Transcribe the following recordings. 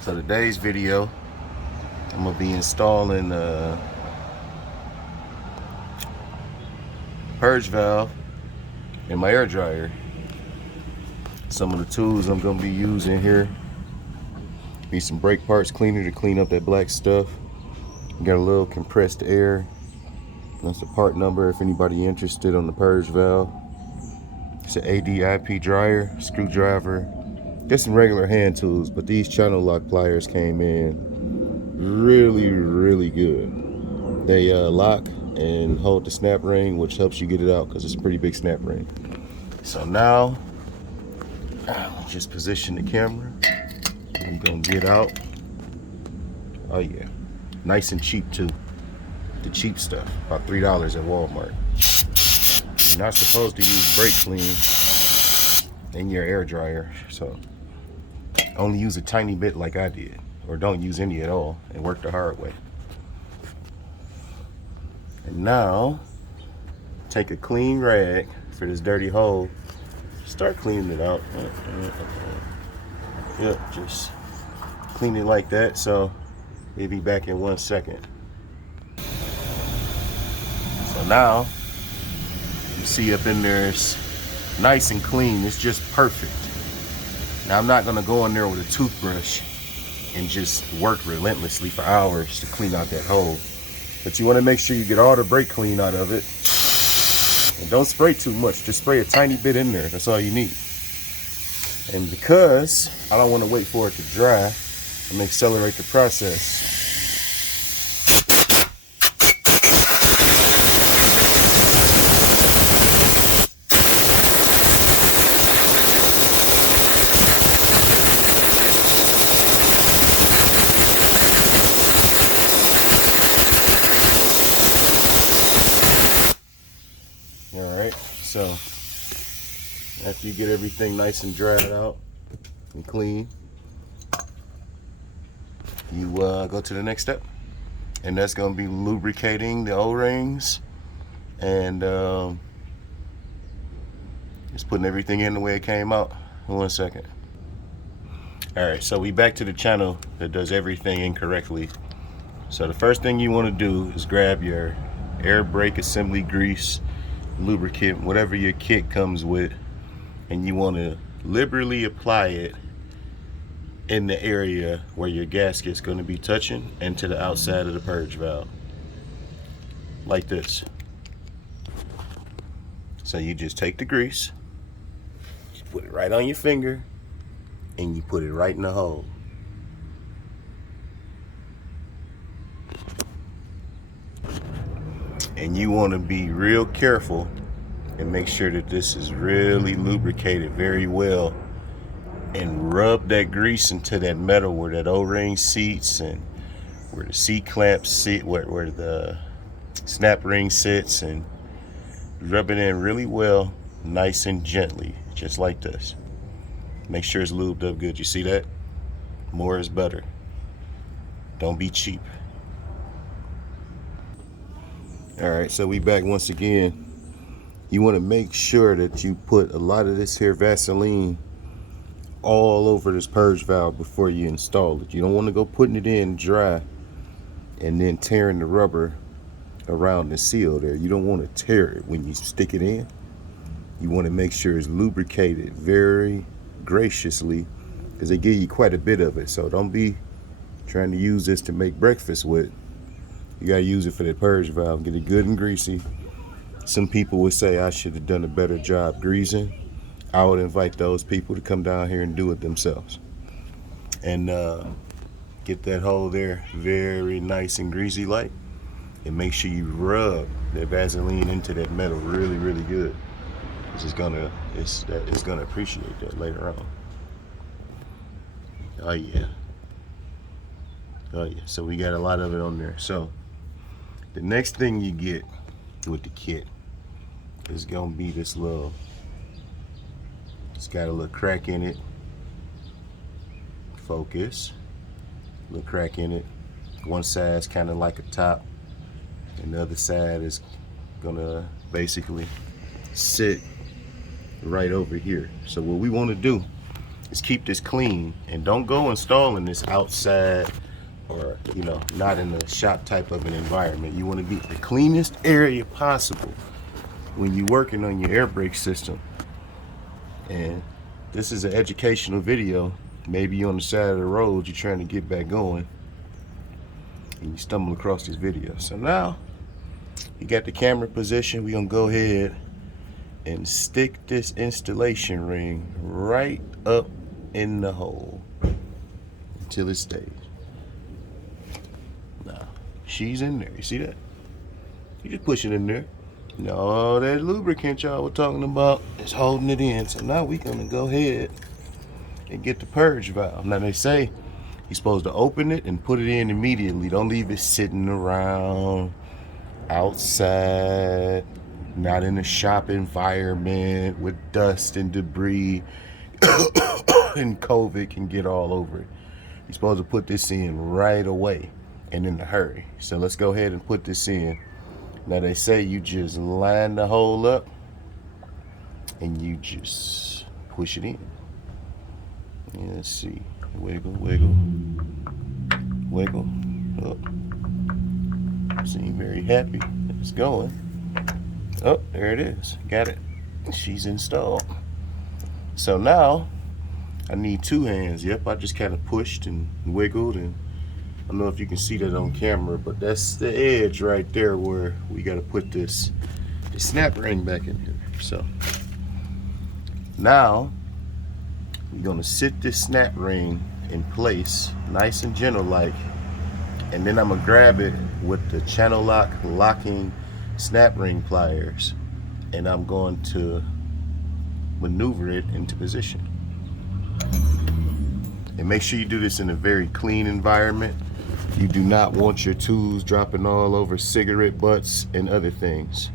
So today's video, I'm gonna be installing purge valve in my air dryer. Some of the tools I'm gonna be using here be some brake parts cleaner to clean up that black stuff. Got a little compressed air. That's the part number if anybody interested on the purge valve. It's an ADIP dryer, screwdriver. Get some regular hand tools, but these channel lock pliers came in really good. They lock and hold the snap ring, which helps you get it out because it's a pretty big snap ring. So now, just position the camera. We're gonna get out. Oh yeah, nice and cheap too. The cheap stuff, about $3 at Walmart. You're not supposed to use brake clean in your air dryer, so only use a tiny bit like I did, or don't use any at all and work the hard way. And now, take a clean rag for this dirty hole. Start cleaning it out. Yep, just clean it like that. So we'll be back in 1 second. So now, you see up in there, it's nice and clean. It's just perfect. Now I'm not gonna go in there with a toothbrush and just work relentlessly for hours to clean out that hole. But you wanna make sure you get all the brake clean out of it. And don't spray too much, just spray a tiny bit in there, that's all you need. And because I don't wanna wait for it to dry, I'm gonna accelerate the process. Alright, so after you get everything nice and dried out and clean, you go to the next step, and that's going to be lubricating the O-rings and just putting everything in the way it came out. 1 second. Alright, so we back to the channel that does everything incorrectly. So the first thing you want to do is grab your air brake assembly grease, lubricant, whatever your kit comes with, and you want to liberally apply it in the area where your gasket's going to be touching and to the outside of the purge valve, like this. So you just take the grease, you put it right on your finger, and you put it right in the hole. And you want to be real careful and make sure that this is really lubricated very well, and rub that grease into that metal where that O-ring seats and where the seat clamps sit, where the snap ring sits, and rub it in really well, nice and gently, just like this. Make sure it's lubed up good. You see that? More is better. Don't be cheap. Alright, so we back once again. You want to make sure that you put a lot of this here Vaseline all over this purge valve before you install it. You don't want to go putting it in dry and then tearing the rubber around the seal there. You don't want to tear it when you stick it in. You want to make sure it's lubricated very graciously, because they give you quite a bit of it. So don't be trying to use this to make breakfast with. You gotta use it for the purge valve. Get it good and greasy. Some people would say I should have done a better job greasing. I would invite those people to come down here and do it themselves. And get that hole there very nice and greasy like. And make sure you rub that Vaseline into that metal really good. It's gonna appreciate that later on. Oh yeah. Oh yeah. So we got a lot of it on there. So the next thing you get with the kit is gonna be this little, it's got a little crack in it. Focus. Little crack in it. One side's kind of like a top, and the other side is gonna basically sit right over here. So what we want to do is keep this clean, and don't go installing this outside or, you know, not in a shop type of an environment. You want to be the cleanest area possible when you're working on your air brake system. And this is an educational video. Maybe you're on the side of the road, you're trying to get back going, and you stumble across this video. So now you got the camera position. We're gonna go ahead and stick this installation ring right up in the hole until it stays. Now she's in there. You see that? You just push it in there. No, that lubricant y'all were talking about is holding it in. So now we're gonna go ahead and get the purge valve. Now they say you're supposed to open it and put it in immediately. Don't leave it sitting around outside, not in a shop environment with dust and debris and COVID can get all over it. You're supposed to put this in right away and in a hurry. So let's go ahead and put this in. Now they say you just line the hole up and you just push it in. Yeah, let's see. Wiggle, wiggle, wiggle. Up. Seem very happy. It's going. Oh, there it is. Got it. She's installed. So now I need two hands. Yep, I just kind of pushed and wiggled, and I don't know if you can see that on camera, but that's the edge right there where we got to put this snap ring back in here. So now we're gonna sit this snap ring in place, nice and gentle like, and then I'm gonna grab it with the channel lock locking snap ring pliers, and I'm going to maneuver it into position. And make sure you do this in a very clean environment. You do not want your tools dropping all over cigarette butts and other things.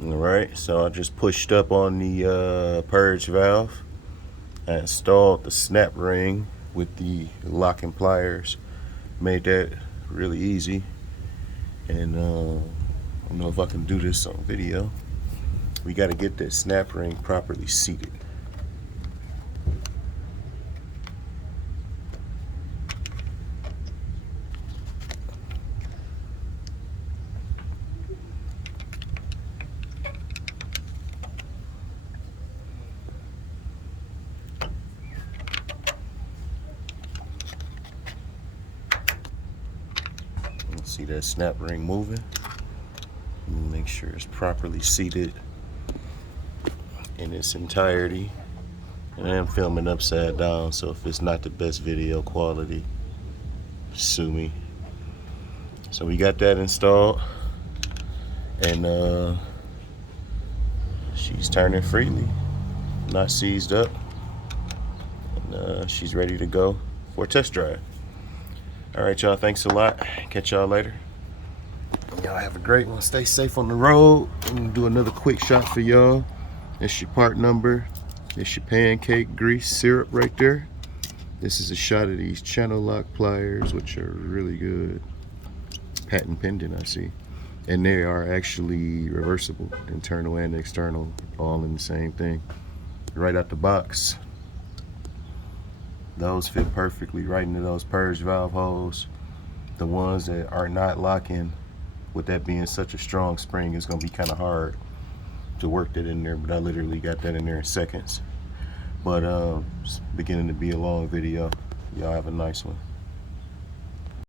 All right, so I just pushed up on the purge valve. I installed the snap ring with the locking pliers. Made that really easy. And I don't know if I can do this on video. We got to get that snap ring properly seated. See that snap ring moving? Make sure it's properly seated in its entirety. And I am filming upside down, so if it's not the best video quality, sue me. So we got that installed, and she's turning freely, not seized up, and she's ready to go for a test drive. All right, y'all, thanks a lot. Catch y'all later. Y'all have a great one. Stay safe on the road. I'm gonna do another quick shot for y'all. That's your part number. It's your pancake grease syrup right there. This is a shot of these channel lock pliers, which are really good. Patent pending, I see. And they are actually reversible, internal and external, all in the same thing. Right out the box. Those fit perfectly right into those purge valve holes. The ones that are not locking, with that being such a strong spring, it's gonna be kind of hard to work that in there, but I literally got that in there in seconds. But it's beginning to be a long video. Y'all have a nice one.